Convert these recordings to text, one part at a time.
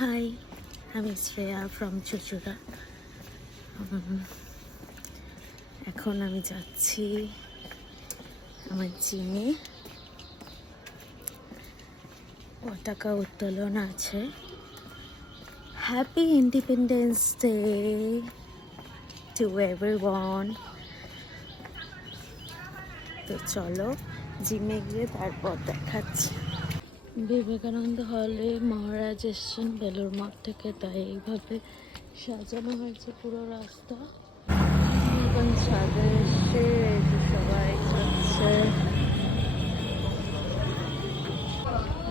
High, আমি Shreya from Chuchura. এখন আমি যাচ্ছি আমার জিমে। পতাকা উত্তোলন আছে। Happy independence day to everyone. তো চলো জিমে গিয়ে তারপর দেখাচ্ছি। বিবেকানন্দ হলে মহারাজ এসছেন বেলুর মঠ থেকে, তাই এইভাবে সাজানো হয়েছে পুরো রাস্তা। এখন ছাদে এসে এই যে সবাই যাচ্ছে।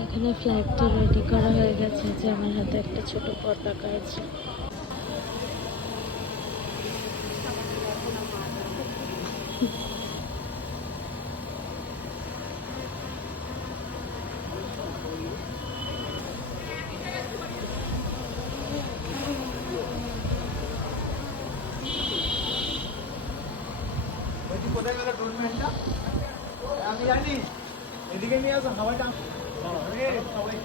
এখানে ফ্ল্যাগটা রেডি করা হয়ে গেছে, যে আমার হাতে একটা ছোট পতাকা আছে। কোথায় গেল টুর্নামেন্টটা? আমি জানি এদিকে নিয়ে আসো হাওয়াটা। সবাই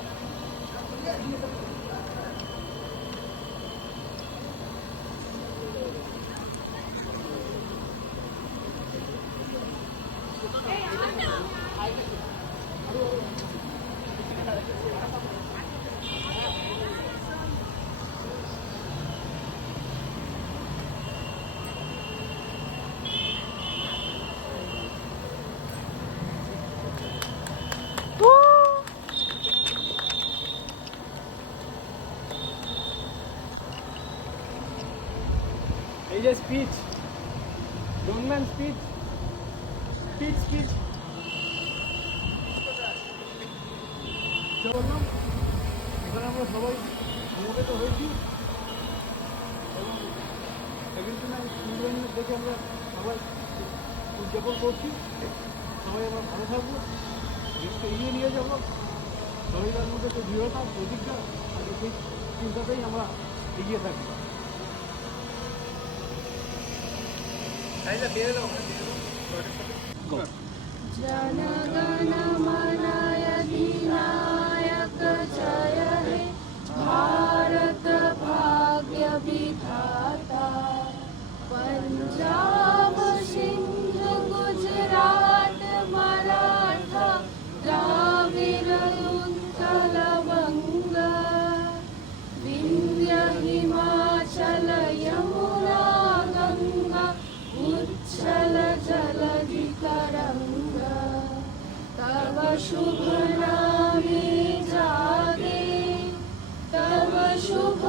এই যে স্পিচ, ডোনম্যান স্পিচ, স্পিচ স্পিচ বললাম। এখানে আমরা সবাই সমবেত হয়েছি এবং ইন্ডিপেন্ডেন্স দেখে আমরা সবাই উদযাপন করছি। সবাই আমরা ভালো থাকবো, দেশকে এগিয়ে নিয়ে যাবো। সবাই তার মধ্যে একটা দৃঢ়তা, প্রতিজ্ঞা, আর সেই চিন্তাতেই আমরা এগিয়ে থাকি। जनगण मन अधिनायक जय हे भारत भाग्य विधाता। पंजाब सिंध गुजरात मराठा द्राविड़ उत्कल बंग विंध्य हिमाचल यमुना गंगा उच्छल जलधि तरंगा। तव शुभ नामे जागे, तव शुभ